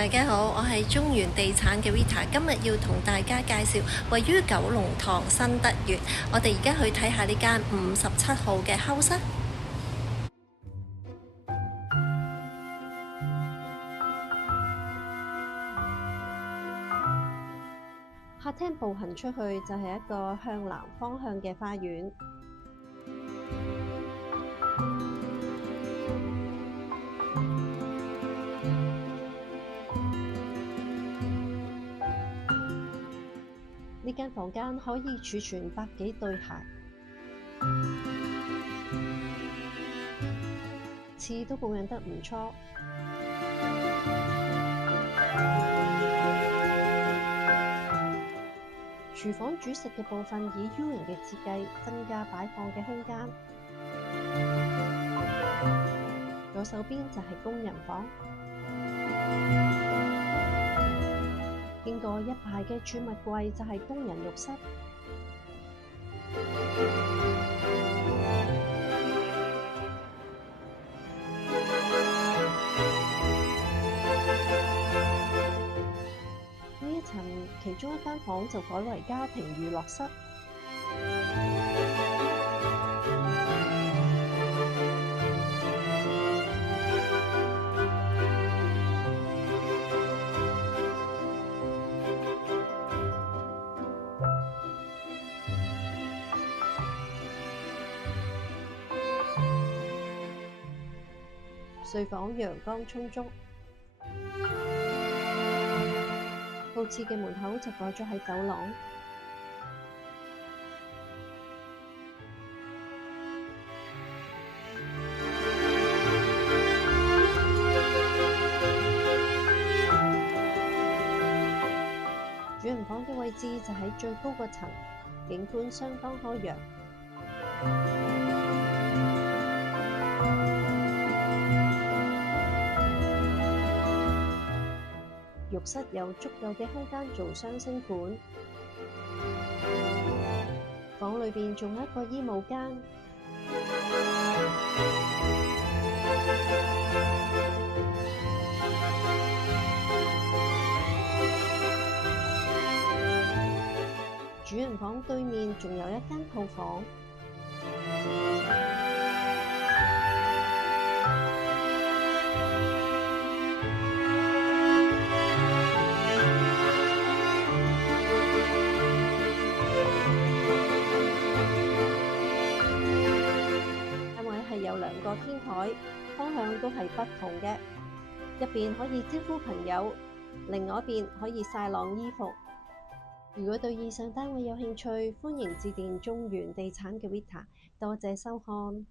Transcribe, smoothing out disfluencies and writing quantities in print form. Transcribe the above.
大家好，我係中原地產嘅 Vita，今日要同大家介紹位於九龍塘新德園。我哋而家去睇下呢間57號嘅 house。客廳步行出去就係一個向南方向嘅花園。呢間房間可以儲存百幾對鞋，廁都保養得唔錯。廚房煮食嘅部分以 U 型嘅設計，增加擺放嘅空間。左手邊就係工人房。經過一排嘅儲物櫃就係工人浴室。呢一層其中一間房就改為家庭娛樂室。睡房陽光充足，鋪廁嘅門口就改咗喺走廊。主人房嘅位置就喺最高個層，景觀相當開揚。浴室有足夠嘅空間做雙星盆，房裏邊仲有一個衣帽間。主人房對面仲有一間鋪房。有兩個天台，方向都係不同嘅，一邊可以招呼朋友，另外一邊可以曬晾衣服。如果對以上單位有興趣，歡迎致電中原地產嘅 Vita，多謝收看。